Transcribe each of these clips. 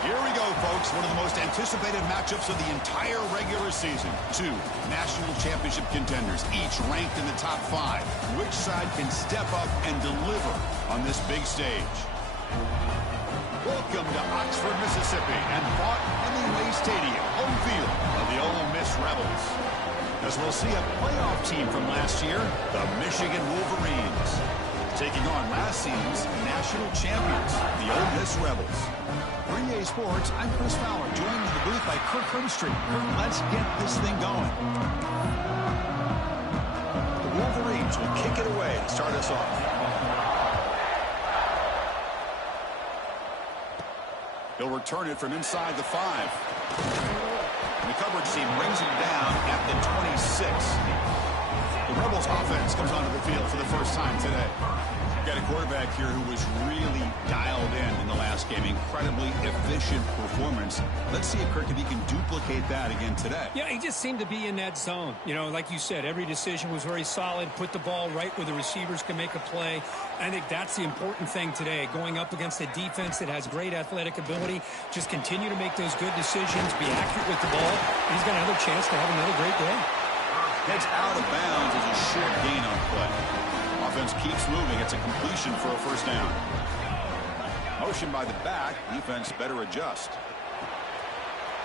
Here we go, folks. One of the most anticipated matchups of the entire regular season. Two national championship contenders, each ranked in the top 5. Which side can step up and deliver on this big stage? Welcome to Oxford, Mississippi, and fought in the Way Stadium, home field of the Ole Miss Rebels. As we'll see a playoff team from last year, the Michigan Wolverines, taking on last season's national champions, the Ole Miss Rebels. For EA Sports, I'm Chris Fowler, joined in the booth by Kirk Herbstreit. Kirk, let's get this thing going. The Wolverines will kick it away to start us off. He'll return it from inside the 5. And the coverage team brings him down at the 26. The Rebels offense comes onto the field for the first time today. Got a quarterback here who was really dialed in the last game. Incredibly efficient performance. Let's see, Kirk, if he can duplicate that again today. Yeah, he just seemed to be in that zone. You know, like you said, every decision was very solid. Put the ball right where the receivers can make a play. I think that's the important thing today. Going up against a defense that has great athletic ability. Just continue to make those good decisions. Be accurate with the ball. He's got another chance to have another great day. Heads out of bounds as a short gain on play. Offense keeps moving. It's a completion for a first down. Motion by the back. Defense better adjust.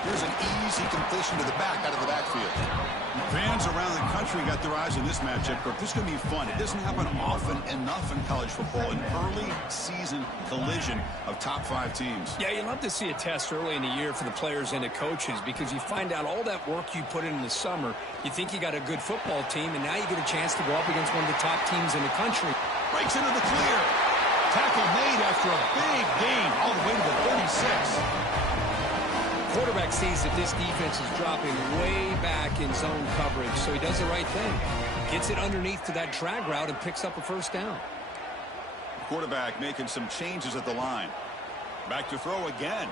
Here's an easy completion to the back out of the backfield. Fans around the country got their eyes on this matchup. This is going to be fun. It doesn't happen often enough in college football. An early season collision of top 5 teams. Yeah, you love to see a test early in the year for the players and the coaches because you find out all that work you put in the summer. You think you got a good football team, and now you get a chance to go up against one of the top teams in the country. Breaks into the clear. Tackle made after a big gain all the way to the 36. Quarterback sees that this defense is dropping way back in zone coverage, so he does the right thing. Gets it underneath to that drag route and picks up a first down. Quarterback making some changes at the line. Back to throw again.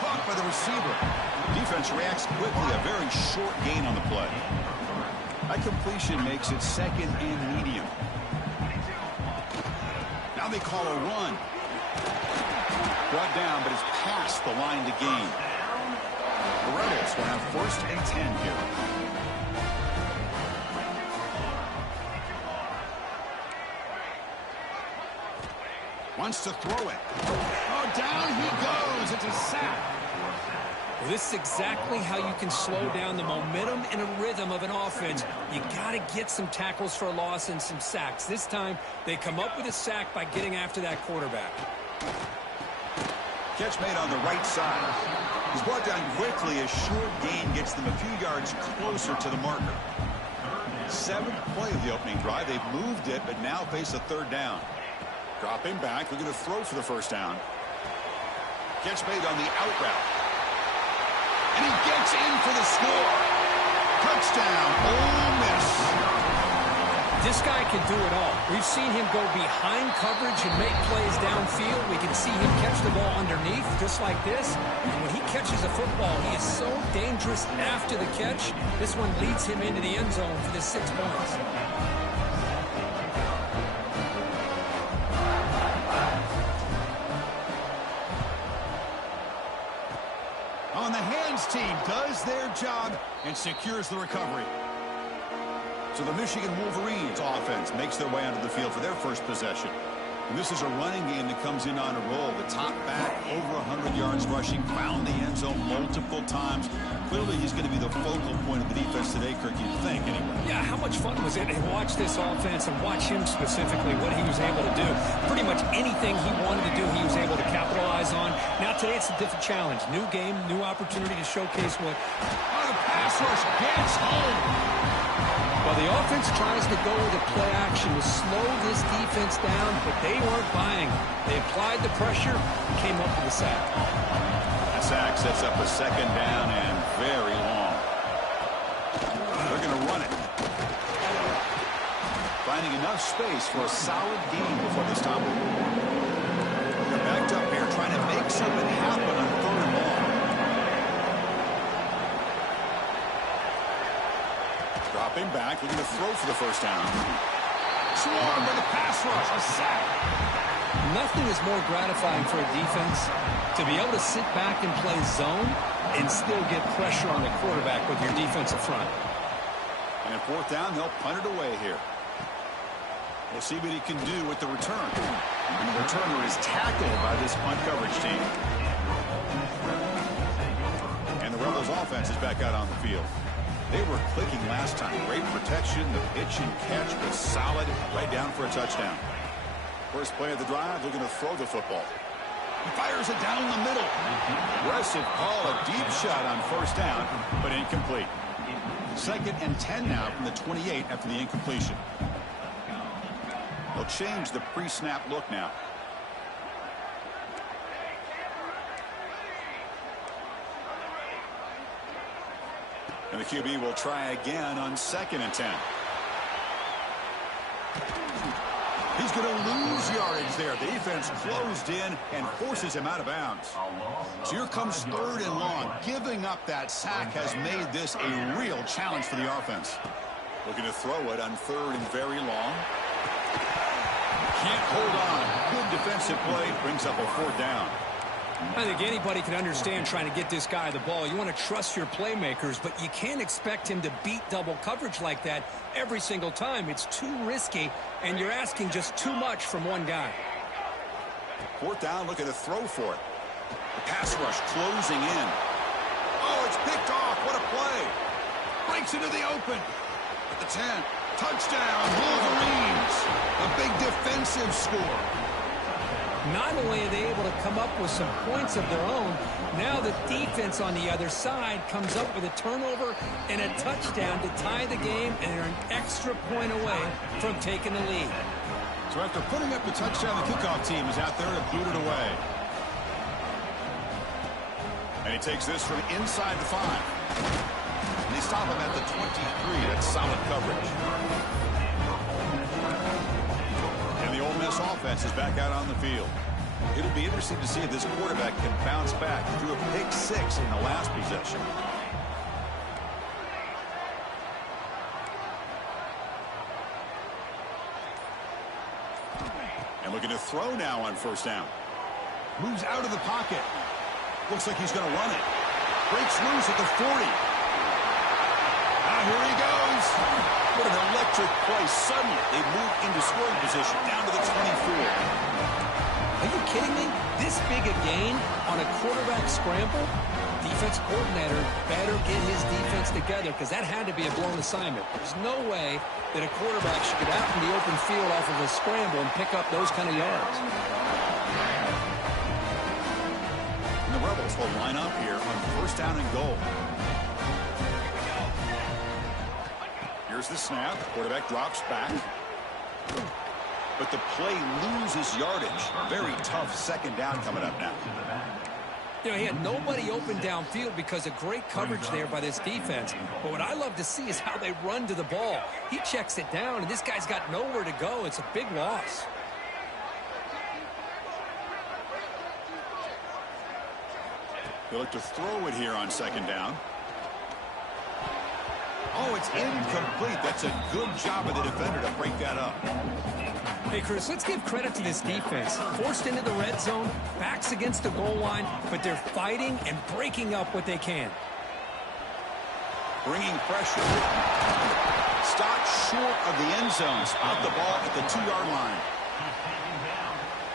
Caught by the receiver. Defense reacts quickly. A very short gain on the play. That completion makes it second and medium. Now they call a run. Brought down, but it's past the line to gain. The Rebels will have first and 10 here. Wants to throw it. Oh, down he goes. It's a sack. Well, this is exactly how you can slow down the momentum and a rhythm of an offense. You got to get some tackles for a loss and some sacks. This time, they come up with a sack by getting after that quarterback. Catch made on the right side. He's brought down quickly. A short gain gets them a few yards closer to the marker. 7th play of the opening drive. They've moved it, but now face a third down. Dropping back. We're going to throw for the first down. Catch made on the out route. And he gets in for the score. Touchdown, Ole Miss. This guy can do it all. We've seen him go behind coverage and make plays downfield. We can see him catch the ball underneath just like this. And when he catches a football, he is so dangerous after the catch. This one leads him into the end zone for the 6 points. On the hands team does their job and secures the recovery. So the Michigan Wolverines offense makes their way onto the field for their first possession. And this is a running game that comes in on a roll. The top back, over 100 yards rushing, found the end zone multiple times. Clearly, he's going to be the focal point of the defense today, Kirk, you'd think, anyway. Yeah, how much fun was it to watch this offense and watch him specifically, what he was able to do. Pretty much anything he wanted to do, he was able to capitalize on. Now, today, it's a different challenge. New game, new opportunity to showcase what... Oh, the pass rush gets home. Well, the offense tries to go with a play action to slow this defense down, but they weren't buying. They applied the pressure and came up with a sack. That sack sets up a second down and very long. They're going to run it. Finding enough space for a solid gain before they stop it. They're backed up here trying to make something happen on 3rd and long. Dropping back, looking to throw for the first down. Swarmed by the pass rush, a sack. Nothing is more gratifying for a defense to be able to sit back and play zone and still get pressure on the quarterback with your defensive front. And at fourth down, they'll punt it away here. We'll see what he can do with the return. And the returner is tackled by this punt coverage team. And the Rebels offense is back out on the field. They were clicking last time. Great protection. The pitch and catch was solid. Right down for a touchdown. First play of the drive, looking to throw the football. He fires it down the middle. Aggressive call, a deep shot on first down, but incomplete. 2nd and 10 now from the 28 after the incompletion. They'll change the pre-snap look now. And the QB will try again on 2nd and 10. He's going to lose yardage there. The defense closed in and forces him out of bounds. So here comes 3rd and long. Giving up that sack has made this a real challenge for the offense. Looking to throw it on 3rd and very long. Can't hold on. Good defensive play. Brings up a 4th down. I think anybody can understand trying to get this guy the ball. You want to trust your playmakers, but you can't expect him to beat double coverage like that every single time. It's too risky, and you're asking just too much from one guy. 4th down, looking to throw for it. The pass rush closing in. Oh, it's picked off. What a play. Breaks into the open. At the 10. Touchdown, Wolverines. A big defensive score. Not only are they able to come up with some points of their own, now the defense on the other side comes up with a turnover and a touchdown to tie the game, and they're an extra point away from taking the lead. So after putting up the touchdown, the kickoff team is out there to boot it away. And he takes this from inside the 5. And they stop him at the 23. That's solid coverage. And the Ole Miss offense is back out on the field. It'll be interesting to see if this quarterback can bounce back. Threw a pick 6 in the last possession. And looking to throw now on first down. Moves out of the pocket. Looks like he's going to run it. Breaks loose at the 40. Here he goes. What an electric play. Suddenly, they move into scoring position down to the 24. Are you kidding me? This big a gain on a quarterback scramble? Defense coordinator better get his defense together, because that had to be a blown assignment. There's no way that a quarterback should get out in the open field off of a scramble and pick up those kind of yards. And the Rebels will line up here on first down and goal. Here's the snap. Quarterback drops back. But the play loses yardage. Very tough second down coming up now. You know, he had nobody open downfield because of great coverage there by this defense. But what I love to see is how they run to the ball. He checks it down, and this guy's got nowhere to go. It's a big loss. They look to throw it here on second down. Oh, it's incomplete. That's a good job of the defender to break that up. Hey, Chris, let's give credit to this defense. Forced into the red zone, backs against the goal line, but they're fighting and breaking up what they can. Bringing pressure. Stopped short of the end zone. Spot the ball at the 2-yard line.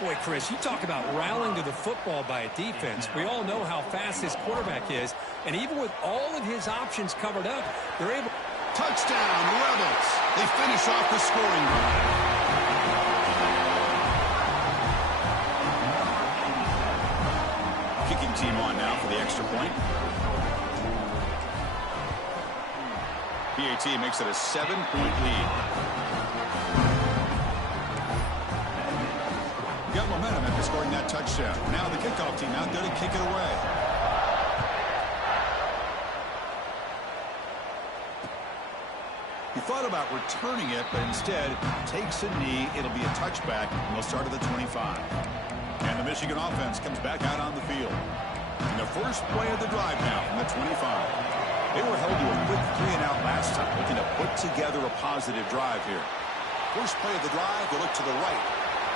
Boy, Chris, you talk about rallying to the football by a defense. We all know how fast this quarterback is, and even with all of his options covered up, they're able... Touchdown, Rebels. They finish off the scoring drive. Kicking team on now for the extra point. PAT makes it a 7-point lead. Got momentum after scoring that touchdown. Now the kickoff team out there to kick it away. He thought about returning it, but instead takes a knee. It'll be a touchback, and they'll start at the 25. And the Michigan offense comes back out on the field. And the first play of the drive now from the 25. They were held to a quick 3-and-out last time, looking to put together a positive drive here. First play of the drive, they look to the right.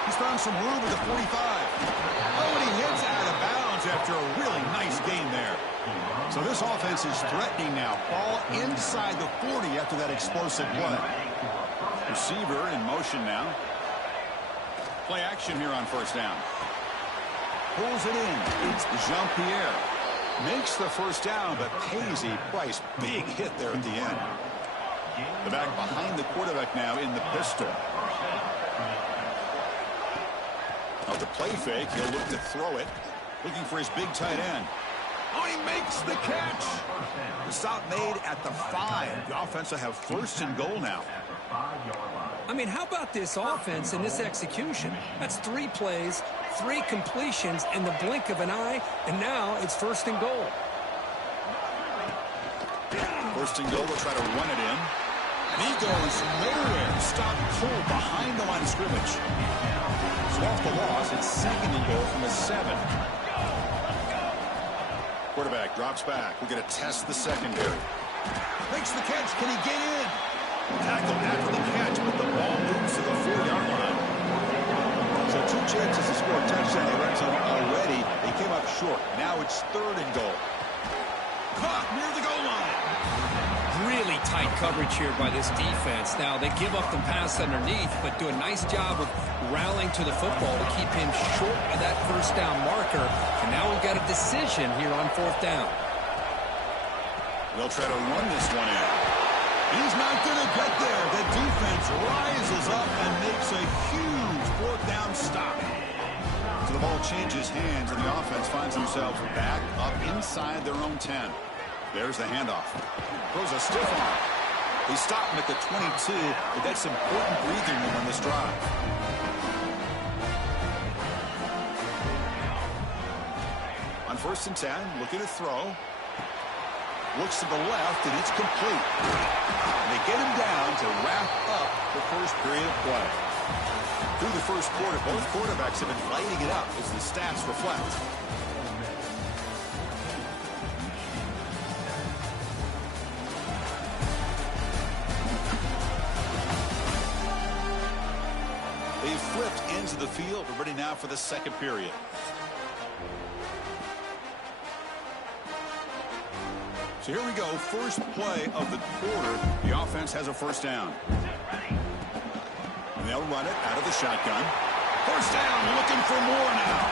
He's found some room at the 45. Oh, and he hits out of bounds after a really nice gain there. So this offense is threatening now. Ball inside the 40 after that explosive play. Receiver in motion now. Play action here on first down. Pulls it in. It's Jean-Pierre. Makes the first down, but pays a price. Big hit there at the end. The back behind the quarterback now in the pistol. Of the play fake, he'll look to throw it. Looking for his big tight end. Oh, he makes the catch. The stop made at the 5. The offense will have first and goal now. I mean, how about this offense and this execution? That's 3 plays, 3 completions in the blink of an eye, and now it's first and goal. First and goal, we'll try to run it in. And he goes nowhere. Stop cold behind the line of scrimmage. So off the loss, it's second and goal from the 7. Quarterback drops back. We're going to test the secondary. Makes the catch. Can he get in? Tackle after the catch, but the ball moves to the 4-yard line. So 2 chances to score a touchdown in the red zone already. They came up short. Now it's third and goal. Caught near the goal line. Really tight coverage here by this defense. Now, they give up the pass underneath, but do a nice job of rallying to the football to keep him short of that first down marker. And now we've got a decision here on 4th down. They'll try to run this one in. He's not going to get there. The defense rises up and makes a huge 4th down stop. So the ball changes hands, and the offense finds themselves back up inside their own 10. There's the handoff. Throws a stiff arm. They stop him at the 22, but that's important breathing room on this drive. On 1st and 10, looking to throw. Looks to the left, and it's complete. And they get him down to wrap up the first period of play. Through the first quarter, both quarterbacks have been lighting it up as the stats reflect. They've flipped into the field. We're ready now for the second period. So here we go. First play of the quarter. The offense has a first down. And they'll run it out of the shotgun. First down, looking for more now.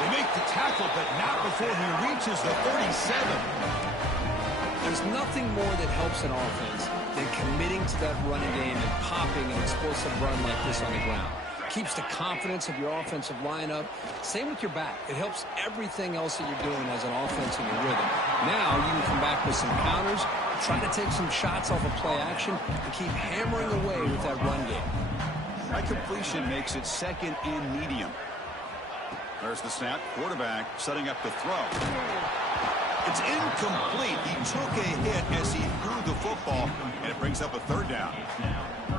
They make the tackle, but not before he reaches the 37. There's nothing more that helps an offense than committing to that running game and popping an explosive run like this on the ground. Keeps the confidence of your offensive lineup. Same with your back. It helps everything else that you're doing as an offense in your rhythm. Now you can come back with some counters, try to take some shots off of play action, and keep hammering away with that run game. That completion makes it second and medium. There's the snap. Quarterback setting up the throw. It's incomplete. He took a hit as he threw the football, and it brings up a third down.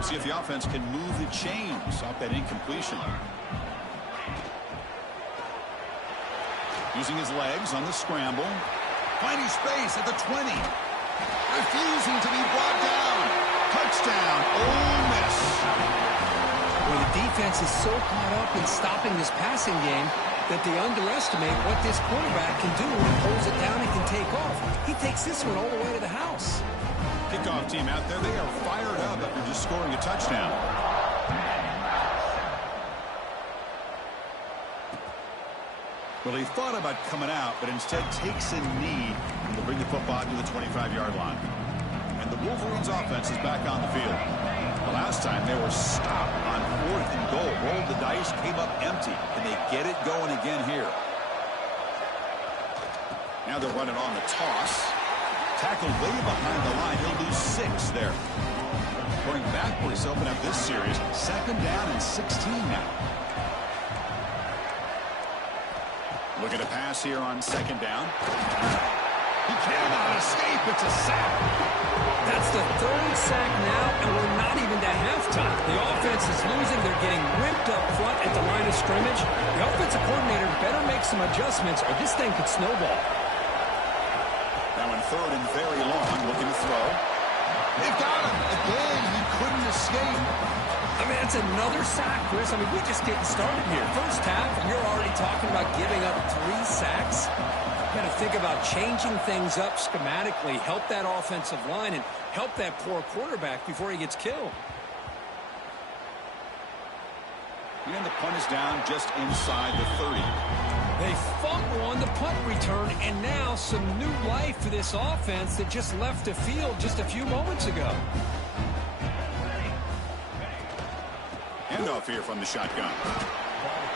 See if the offense can move the chains off that incompletion. Using his legs on the scramble. Finding space at the 20. Refusing to be brought down. Touchdown, Ole Miss. Well, the defense is so caught up in stopping this passing game that they underestimate what this quarterback can do when he holds it down and can take off. He takes this one all the way to the house. Kickoff team out there, they are fired up after just scoring a touchdown. Well, he thought about coming out, but instead takes a knee to bring the football to the 25-yard line. And the Wolverines offense is back on the field. The last time they were stopped on 4th and goal. Rolled the dice, came up empty, and they get it going again here. Now they're running on the toss. Tackled way behind the line. He'll lose 6 there. Going backwards to open up this series. 2nd down and 16 now. Looking to pass here on 2nd down. He cannot escape. It's a sack. That's the 3rd sack now, and we're not even to halftime. The offense is losing. They're getting ripped up front at the line of scrimmage. The offensive coordinator better make some adjustments, or this thing could snowball. Now in 3rd and very long, looking to throw. They've got him. Again, he couldn't escape. I mean, that's another sack, Chris. I mean, we're just getting started here. First half, and you're already talking about giving up 3 sacks. Got to think about changing things up schematically, help that offensive line, and help that poor quarterback before he gets killed. And the punt is down just inside the 30. They fumble on the punt return, and now some new life for this offense that just left the field just a few moments ago. Handoff here from the shotgun.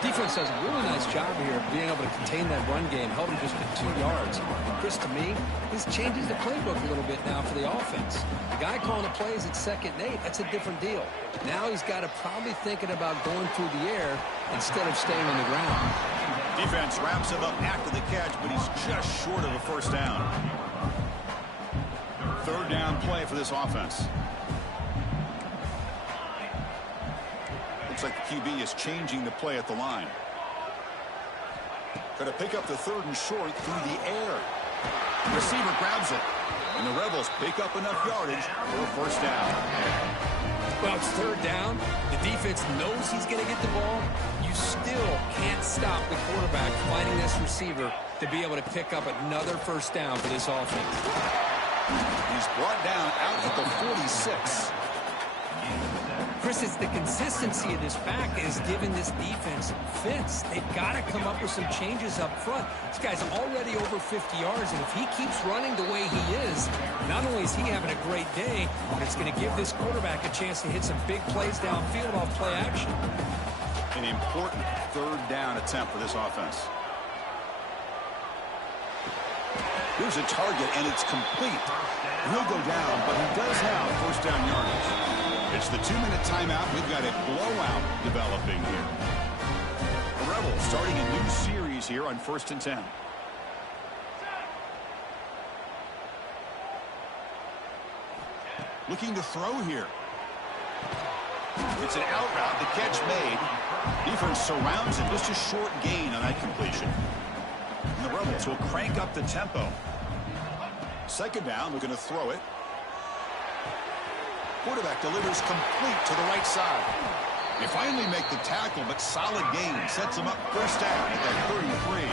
Defense does a really nice job here of being able to contain that run game, held him just with 2 yards. And Chris, to me, this changes the playbook a little bit now for the offense. The guy calling the plays at 2nd and 8, that's a different deal. Now he's got to probably thinking about going through the air instead of staying on the ground. Defense wraps him up after the catch, but he's just short of a first down. 3rd down play for this offense. Looks like the QB is changing the play at the line. Going to pick up the 3rd and short through the air. The receiver grabs it, and the Rebels pick up enough yardage for a first down. Well, it's 3rd down. The defense knows he's going to get the ball. You still can't stop the quarterback finding this receiver to be able to pick up another first down for this offense. He's brought down out at the 46. Chris, it's the consistency of this back is giving this defense fits. They've got to come up with some changes up front. This guy's already over 50 yards, and if he keeps running the way he is, not only is he having a great day, but it's going to give this quarterback a chance to hit some big plays downfield off play action. An important 3rd down attempt for this offense. Here's a target, and it's complete. He'll go down, but he does have first down yardage. It's the 2-minute timeout. We've got a blowout developing here. The Rebels starting a new series here on 1st and 10. Looking to throw here. It's an out route. The catch made. Defense surrounds him. Just a short gain on that completion. And the Rebels will crank up the tempo. 2nd down. We're going to throw it. Quarterback delivers complete to the right side. They finally make the tackle, but solid gain sets him up first down at that 33.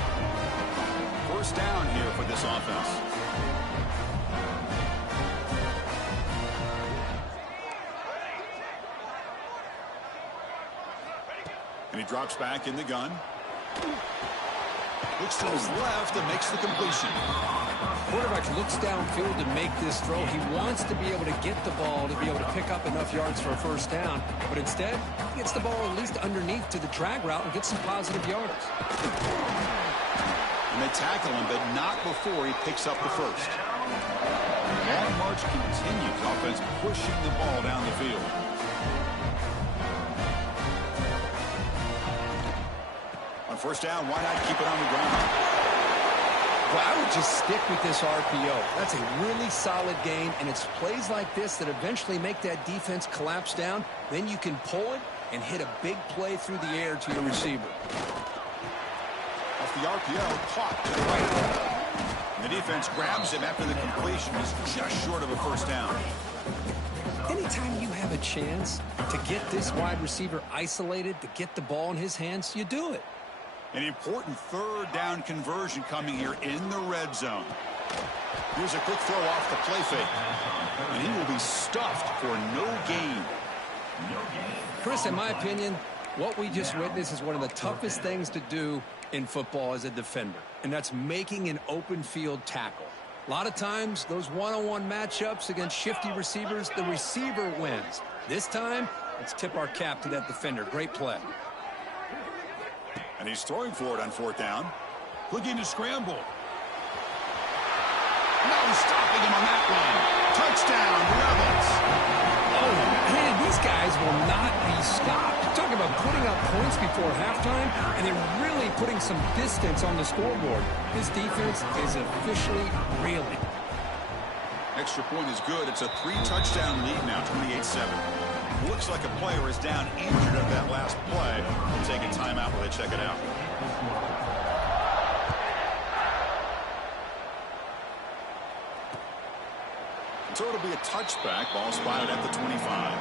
First down here for this offense. And he drops back in the gun. Looks to his left and makes the completion. Quarterback looks downfield to make this throw. He wants to be able to get the ball to be able to pick up enough yards for a first down. But instead, he gets the ball at least underneath to the drag route and gets some positive yards. And they tackle him, but not before he picks up the first. Long march continues. Offense pushing the ball down the field. On first down, why not keep it on the ground? Well, I would just stick with this RPO. That's a really solid gain, and it's plays like this that eventually make that defense collapse down. Then you can pull it and hit a big play through the air to your receiver. Off the RPO, caught to the right. And the defense grabs him after the completion. He's just short of a first down. Anytime you have a chance to get this wide receiver isolated, to get the ball in his hands, you do it. An important 3rd down conversion coming here in the red zone. Here's a quick throw off the play fake. And he will be stuffed for no gain. Chris, in my opinion, what we just witnessed is one of the toughest things to do in football as a defender. And that's making an open field tackle. A lot of times, those one-on-one matchups against shifty receivers, the receiver wins. This time, let's tip our cap to that defender. Great play. And he's throwing for it on 4th down. Looking to scramble. No stopping him on that one. Touchdown, Rebels. Oh, man, these guys will not be stopped. Talking about putting up points before halftime, and they're really putting some distance on the scoreboard. This defense is officially reeling. Extra point is good. It's a 3-touchdown lead now, 28-7. Looks like a player is down injured at that last play. We'll take a timeout while they check it out. So it'll be a touchback. Ball spotted at the 25.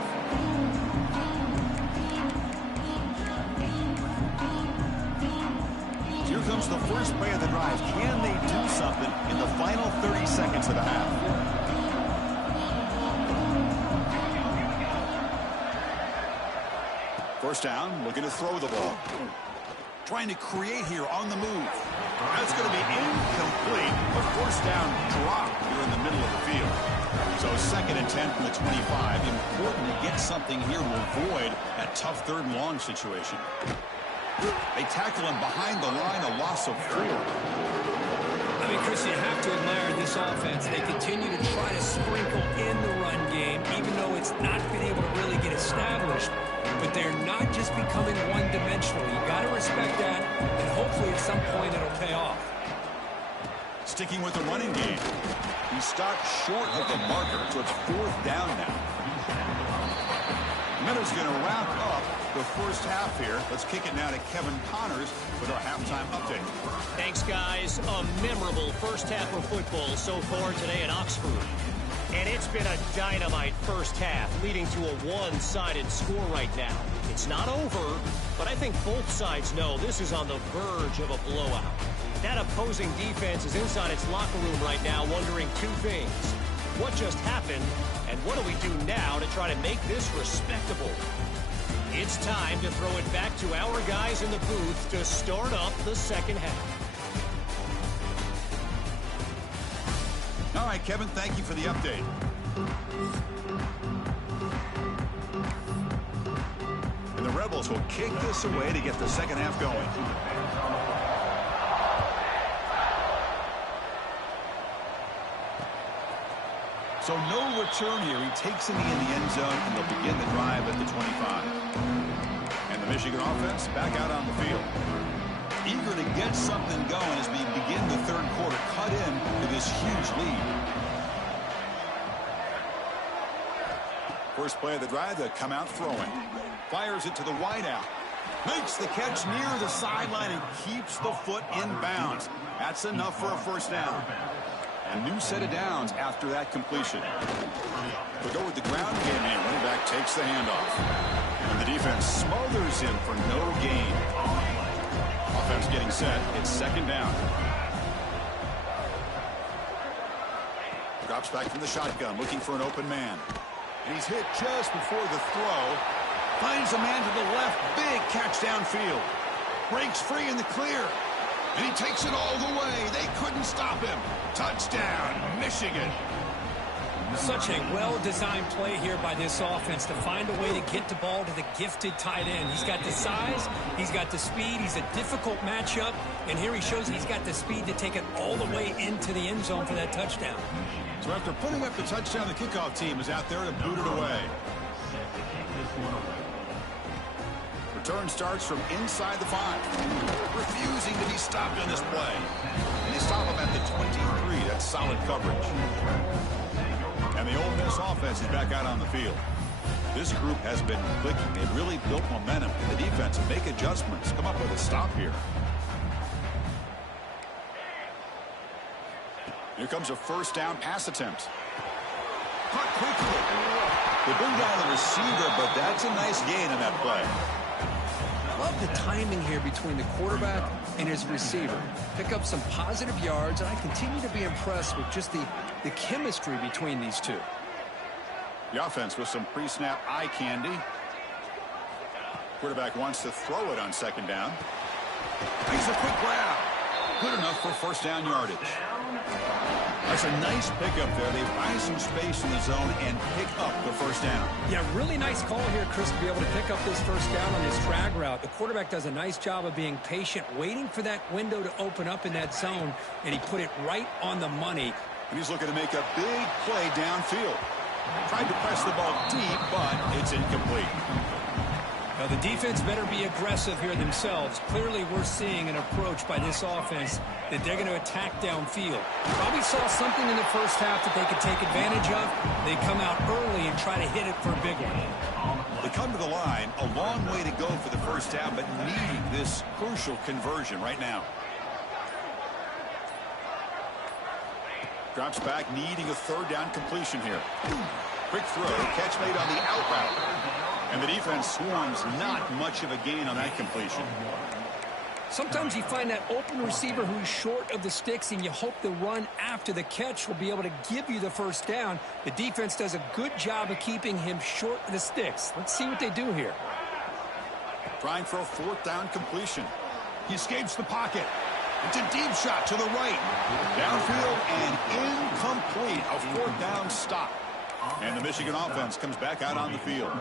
comes the first play of the drive. Can they do something in the final 30 seconds of the half? First down, looking to throw the ball. Trying to create here on the move. That's going to be incomplete. A first down drop here in the middle of the field. So 2nd and 10 from the 25. Important to get something here to avoid that tough 3rd and long situation. They tackle him behind the line, a loss of 4. I mean, Chris, you have to admire this offense. They continue to try to sprinkle in the run game, even though it's not been able to really get established. But they're not just becoming one-dimensional. You got to respect that, and hopefully at some point it'll pay off. Sticking with the running game. He stopped short of the marker, so it's 4th down now. Miller's going to wrap up the first half here. Let's kick it now to Kevin Connors with our halftime update. Thanks, guys. A memorable first half of football so far today in Oxford. And it's been a dynamite first half, leading to a one-sided score right now. It's not over, but I think both sides know this is on the verge of a blowout. That opposing defense is inside its locker room right now wondering 2 things. What just happened, and what do we do now to try to make this respectable? It's time to throw it back to our guys in the booth to start up the second half. All right, Kevin, thank you for the update. And the Rebels will kick this away to get the second half going. So no return here. He takes it in the end zone, and they'll begin the drive at the 25. And the Michigan offense back out on the field. Eager to get something going as we begin the 3rd quarter. Cut in to this huge lead. First play of the drive, they come out throwing. Fires it to the wideout. Makes the catch near the sideline and keeps the foot in bounds. That's enough for a first down. A new set of downs after that completion. We'll go with the ground game here. Running back takes the handoff. And the defense smothers him for no gain. Offense getting set. It's 2nd down. Drops back from the shotgun, looking for an open man. And he's hit just before the throw. Finds a man to the left. Big catch downfield. Breaks free in the clear. And he takes it all the way. They couldn't stop him. Touchdown, Michigan. Such a well-designed play here by this offense to find a way to get the ball to the gifted tight end. He's got the size, he's got the speed, he's a difficult matchup, and here he shows he's got the speed to take it all the way into the end zone for that touchdown. So after putting up the touchdown, the kickoff team is out there to boot it away. Return starts from inside the 5. Refusing to be stopped on this play. And they stop him at the 23. That's solid coverage. And the Ole Miss offense is back out on the field. This group has been clicking. They've really built momentum in the defense and make adjustments. Come up with a stop here. Here comes a first down pass attempt. Caught quickly. They bring down the receiver, but that's a nice gain in that play. Love the timing here between the quarterback and his receiver. Pick up some positive yards, and I continue to be impressed with just the chemistry between these two. The offense with some pre-snap eye candy. Quarterback wants to throw it on 2nd down. Makes a quick grab. Good enough for first down yardage. That's a nice pickup there. They find some space in the zone and pick up the first down. Yeah, really nice call here, Chris, to be able to pick up this first down on this drag route. The quarterback does a nice job of being patient, waiting for that window to open up in that zone, and he put it right on the money. And he's looking to make a big play downfield. Tried to press the ball deep, but it's incomplete. Now, the defense better be aggressive here themselves. Clearly, we're seeing an approach by this offense that they're going to attack downfield. Probably saw something in the first half that they could take advantage of. They come out early and try to hit it for a big one. They come to the line, a long way to go for the first down, but needing this crucial conversion right now. Drops back, needing a 3rd down completion here. Quick throw, catch made on the out route. And the defense swarms, not much of a gain on that completion. Sometimes you find that open receiver who's short of the sticks, and you hope the run after the catch will be able to give you the first down. The defense does a good job of keeping him short of the sticks. Let's see what they do here. Trying for a fourth down completion. He escapes the pocket. It's a deep shot to the right. Downfield and incomplete. A fourth down stop. And the Michigan offense comes back out on the field.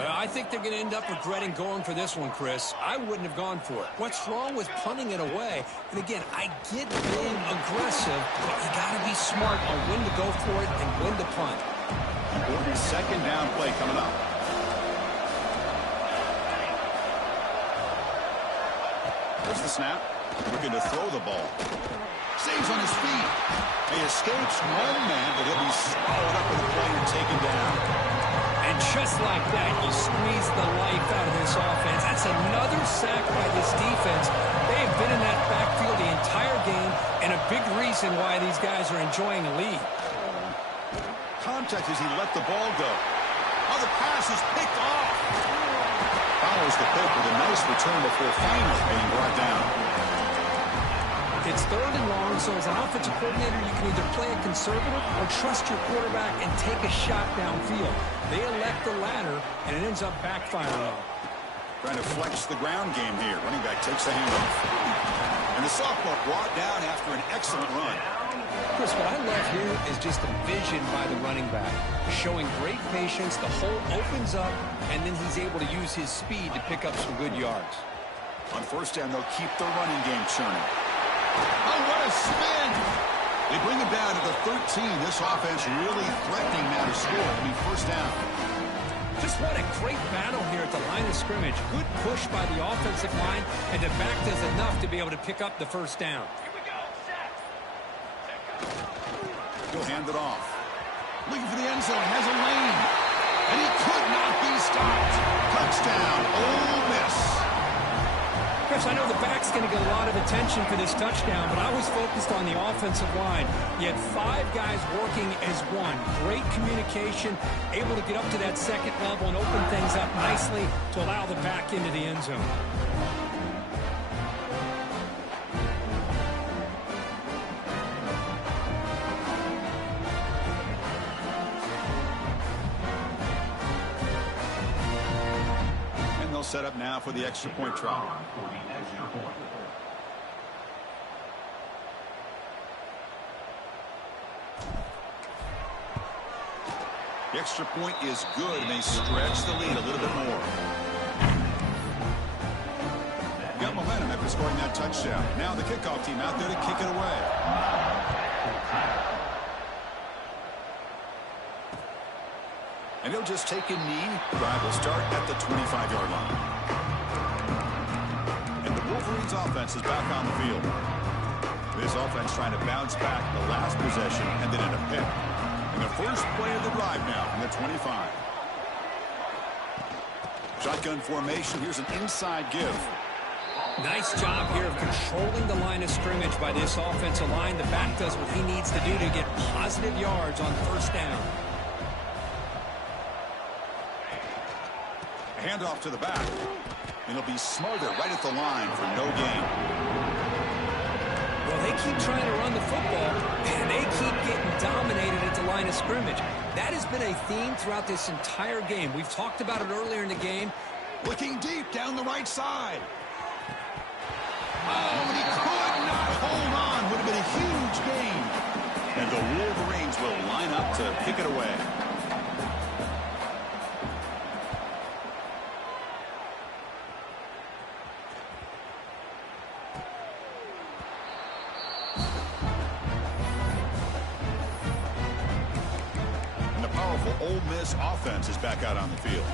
I think they're going to end up regretting going for this one, Chris. I wouldn't have gone for it. What's wrong with punting it away? And again, I get being aggressive, but you got to be smart on when to go for it and when to punt. Important second down play coming up. There's the snap. Looking to throw the ball. Stays on his feet. He escapes one man, but he'll be swallowed up with a play and taken down. And just like that, you squeeze the life out of this offense. That's another sack by this defense. They have been in that backfield the entire game, and a big reason why these guys are enjoying a lead. Contact as he let the ball go. Oh, the pass is picked off. Follows the pick with a nice return before finally being brought down. It's third and long, so as an offensive coordinator, you can either play it conservative or trust your quarterback and take a shot downfield. They elect the latter, and it ends up backfiring. Trying to flex the ground game here. Running back takes the handoff. And the sophomore brought down after an excellent run. Chris, what I love here is just the vision by the running back. Showing great patience, the hole opens up, and then he's able to use his speed to pick up some good yards. On first down, they'll keep the running game churning. Oh, what a spin! They bring him down to the 13. This offense really threatening now to score. I mean, first down. Just what a great battle here at the line of scrimmage. Good push by the offensive line, and the back does enough to be able to pick up the first down. He'll hand it off. Looking for the end zone. Has a lane. And he could not be stopped. Touchdown, Ole Miss. Chris, I know the back's going to get a lot of attention for this touchdown, but I was focused on the offensive line. You had 5 guys working as one. Great communication, able to get up to that second level and open things up nicely to allow the back into the end zone. Set up now for the extra point try. The extra point is good, and they stretch the lead a little bit more. Got momentum after scoring that touchdown. Now the kickoff team out there to kick it away. And he'll just take a knee. Drive will start at the 25-yard line. And the Wolverines offense is back on the field. This offense trying to bounce back the last possession and then in a pick. And the first play of the drive now from the 25. Shotgun formation. Here's an inside give. Nice job here of controlling the line of scrimmage by this offensive line. The back does what he needs to do to get positive yards on first down. Handoff to the back, and he'll be smarter right at the line for no gain. Well, they keep trying to run the football, and they keep getting dominated at the line of scrimmage. That has been a theme throughout this entire game. We've talked about it earlier in the game. Looking deep down the right side. Oh, and he could not hold on. Would have been a huge gain. And the Wolverines will line up to kick it away. Ole Miss offense is back out on the field.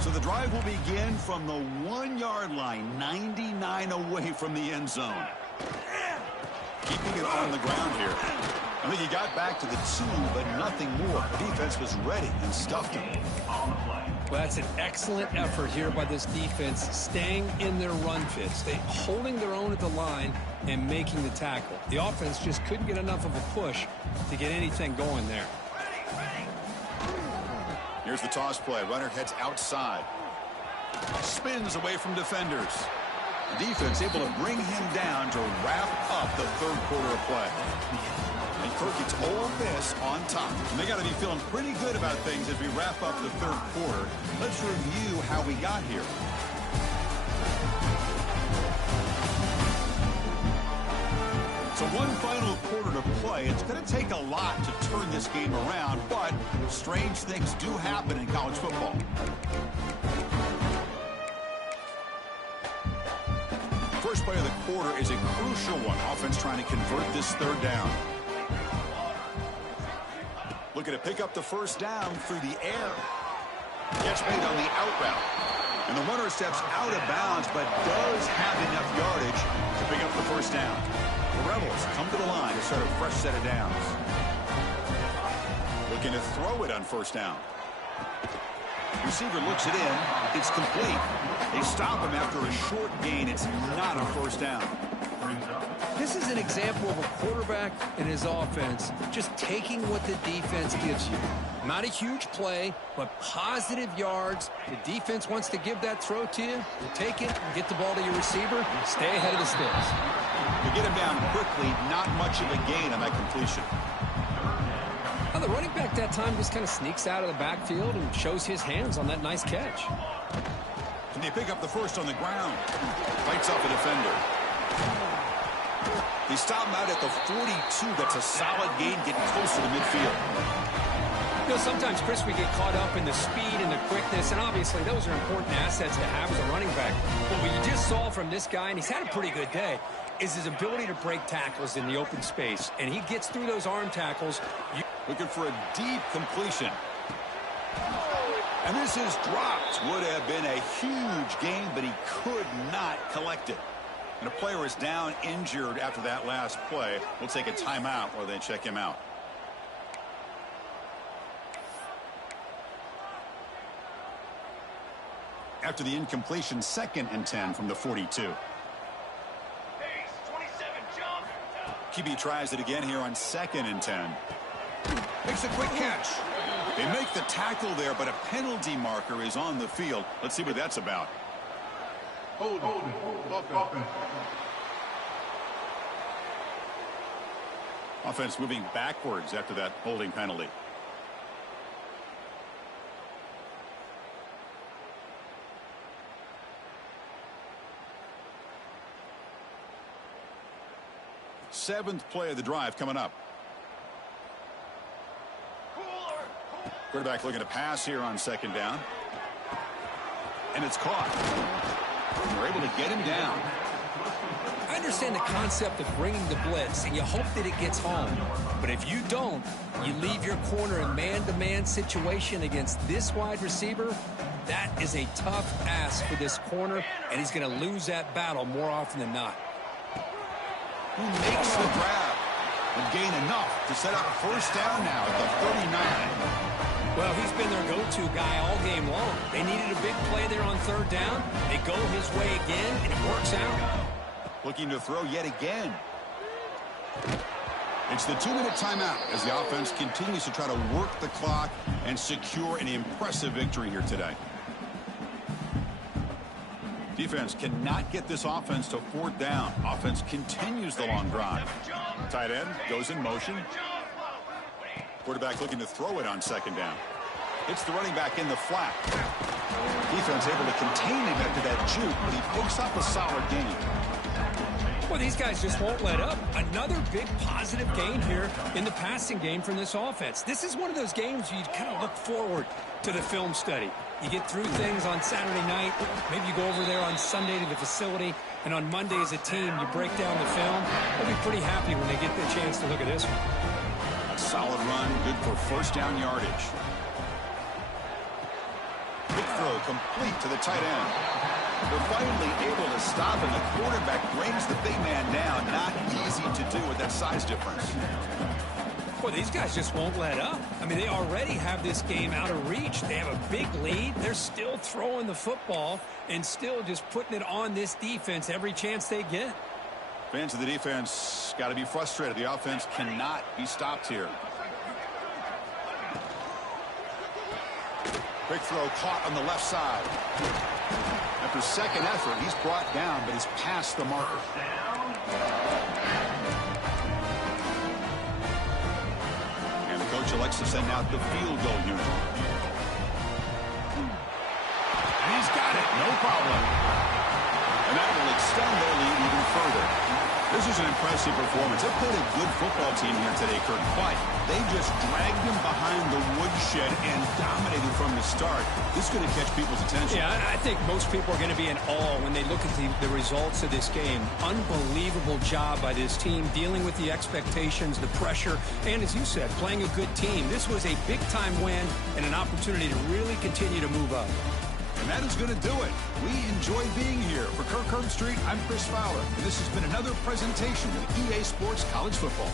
So the drive will begin from the 1-yard line, 99 away from the end zone. Keeping it on the ground here. I think he got back to the 2, but nothing more. The defense was ready and stuffed him. Well, that's an excellent effort here by this defense, staying in their run fits, holding their own at the line and making the tackle. The offense just couldn't get enough of a push to get anything going there. Here's the toss play. Runner heads outside. Spins away from defenders. The defense able to bring him down to wrap up the third quarter of play. And Kirk gets all this on top. And they got to be feeling pretty good about things as we wrap up the third quarter. Let's review how we got here. So one final quarter to play. It's going to take a lot to turn this game around, but strange things do happen in college football. First play of the quarter is a crucial one. Offense trying to convert this third down. Looking to pick up the first down through the air. Catch made on the out route. And the runner steps out of bounds, but does have enough yardage to pick up the first down. The Rebels come to the line to start a fresh set of downs. Looking to throw it on first down. Receiver looks it in. It's complete. They stop him after a short gain. It's not a first down. This is an example of a quarterback and his offense just taking what the defense gives you. Not a huge play, but positive yards. The defense wants to give that throw to you. You take it and get the ball to your receiver. Stay ahead of the sticks. You get him down quickly. Not much of a gain on that completion. Well, the running back that time just kind of sneaks out of the backfield and shows his hands on that nice catch. And they pick up the first on the ground. Fights off a defender. They stop him out at the 42. That's a solid gain, getting close to the midfield. You know, sometimes, Chris, we get caught up in the speed and the quickness, and obviously those are important assets to have as a running back. But what you just saw from this guy, and he's had a pretty good day, is his ability to break tackles in the open space. And he gets through those arm tackles. Looking for a deep completion. And this is dropped. Would have been a huge gain, but he could not collect it. And a player is down injured after that last play. We'll take a timeout while they check him out. After the incompletion, 2nd and 10 from the 42. QB tries it again here on 2nd and 10. Makes a quick catch. They make the tackle there, but a penalty marker is on the field. Let's see what that's about. Hold. Offense moving backwards after that holding penalty. Seventh play of the drive coming up. Quarterback looking to pass here on 2nd down. And it's caught. And they're able to get him down. I understand the concept of bringing the blitz, and you hope that it gets home. But if you don't, you leave your corner in man-to-man situation against this wide receiver. That is a tough ask for this corner, and he's going to lose that battle more often than not. Who makes the grab and gain enough to set up first down now at the 39. Well, he's been their go-to guy all game long. They needed a big play there on 3rd down. They go his way again, and it works out. Looking to throw yet again. It's the 2-minute timeout as the offense continues to try to work the clock and secure an impressive victory here today. Defense cannot get this offense to 4th down. Offense continues the long drive. Tight end goes in motion. Quarterback looking to throw it on 2nd down. It's the running back in the flat. Defense able to contain him after that juke, but he picks up a solid gain. Well, these guys just won't let up. Another big positive gain here in the passing game from this offense. This is one of those games you kind of look forward to the film study. You get through things on Saturday night. Maybe you go over there on Sunday to the facility, and on Monday as a team, you break down the film. They'll be pretty happy when they get the chance to look at this one. A solid run, good for first down yardage. Quick throw complete to the tight end. They're finally able to stop, and the quarterback brings the big man down. Not easy to do with that size difference. Well, these guys just won't let up. I mean, they already have this game out of reach. They have a big lead. They're still throwing the football and still just putting it on this defense every chance they get. Fans of the defense got to be frustrated. The offense cannot be stopped here. Quick throw caught on the left side. After second effort, he's brought down, but he's past the marker. And the coach elects to send out the field goal unit. And he's got it. No problem. And that will extend their lead even further. This is an impressive performance. They put a good football team here today, Kirk, but they just dragged them behind the woodshed and dominated from the start. This is going to catch people's attention. Yeah, I think most people are going to be in awe when they look at the results of this game. Unbelievable job by this team, dealing with the expectations, the pressure, and as you said, playing a good team. This was a big-time win and an opportunity to really continue to move up. And that is going to do it. We enjoyed being here. For Kirk Herbstreit, I'm Chris Fowler, and this has been another presentation of EA Sports College Football.